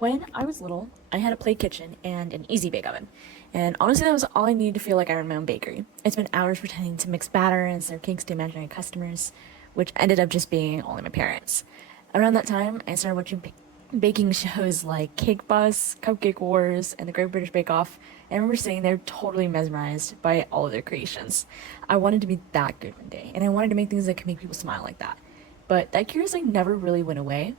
When I was little, I had a play kitchen and an easy bake oven. And honestly, that was all I needed to feel like I ran my own bakery. I spent hours pretending to mix batter and serve cakes to imaginary customers, which ended up just being only my parents. Around that time, I started watching baking shows like Cake Boss, Cupcake Wars, and the Great British Bake Off, and I remember sitting there totally mesmerized by all of their creations. I wanted to be that good one day, and I wanted to make things that could make people smile like that. But that curiosity never really went away.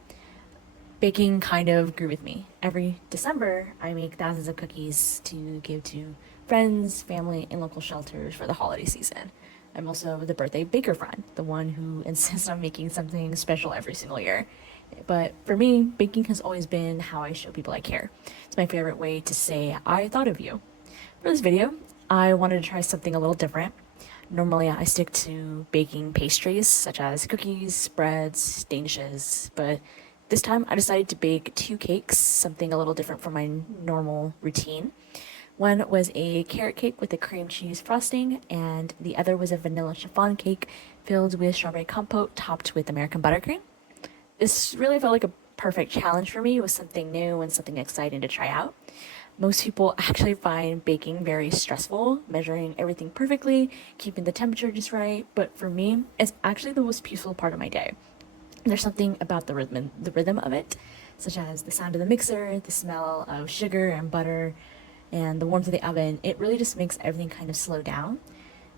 Baking kind of grew with me. Every December, I make thousands of cookies to give to friends, family, and local shelters for the holiday season. I'm also the birthday baker friend, the one who insists on making something special every single year. But for me, baking has always been how I show people I care. It's my favorite way to say, I thought of you. For this video, I wanted to try something a little different. Normally, I stick to baking pastries such as cookies, breads, danishes, but this time I decided to bake two cakes, something a little different from my normal routine. One was a carrot cake with a cream cheese frosting, and the other was a vanilla chiffon cake filled with strawberry compote topped with American buttercream. This really felt like a perfect challenge for me. It was something new and something exciting to try out. Most people actually find baking very stressful, measuring everything perfectly, keeping the temperature just right, but for me, it's actually the most peaceful part of my day. There's something about the rhythm of it, such as the sound of the mixer, the smell of sugar and butter, and the warmth of the oven. It really just makes everything kind of slow down.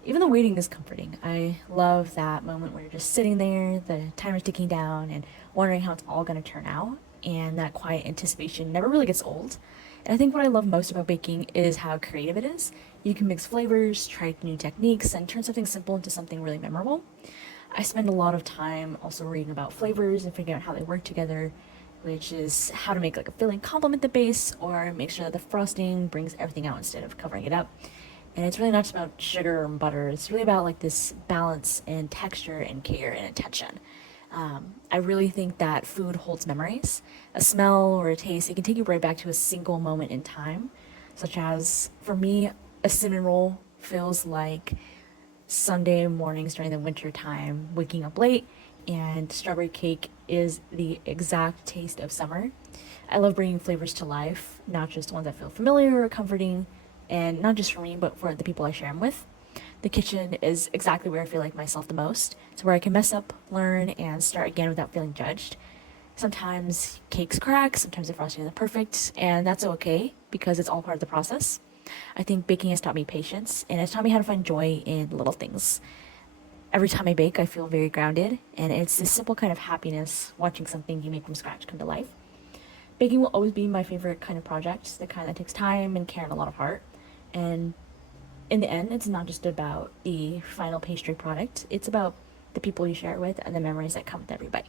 Even the waiting is comforting. I love that moment where you're just sitting there, the timer's ticking down, and wondering how it's all going to turn out. And that quiet anticipation never really gets old. And I think what I love most about baking is how creative it is. You can mix flavors, try new techniques, and turn something simple into something really memorable. I spend a lot of time also reading about flavors and figuring out how they work together, which is how to make like a filling complement the base or make sure that the frosting brings everything out instead of covering it up. And it's really not just about sugar and butter, it's really about like this balance and texture and care and attention. I really think that food holds memories. A smell or a taste, it can take you right back to a single moment in time, such as for me, a cinnamon roll feels like Sunday mornings during the winter time, waking up late, and strawberry cake is the exact taste of summer. I love bringing flavors to life, not just ones that feel familiar or comforting, and not just for me, but for the people I share them with. The kitchen is exactly where I feel like myself the most. It's where I can mess up, learn, and start again without feeling judged. Sometimes cakes crack, sometimes the frosting isn't perfect, and that's okay because it's all part of the process. I think baking has taught me patience and it's taught me how to find joy in little things. Every time I bake, I feel very grounded, and it's this simple kind of happiness watching something you make from scratch come to life. Baking will always be my favorite kind of project, the kind that takes time and care and a lot of heart. And in the end, it's not just about the final pastry product, it's about the people you share it with and the memories that come with every bite.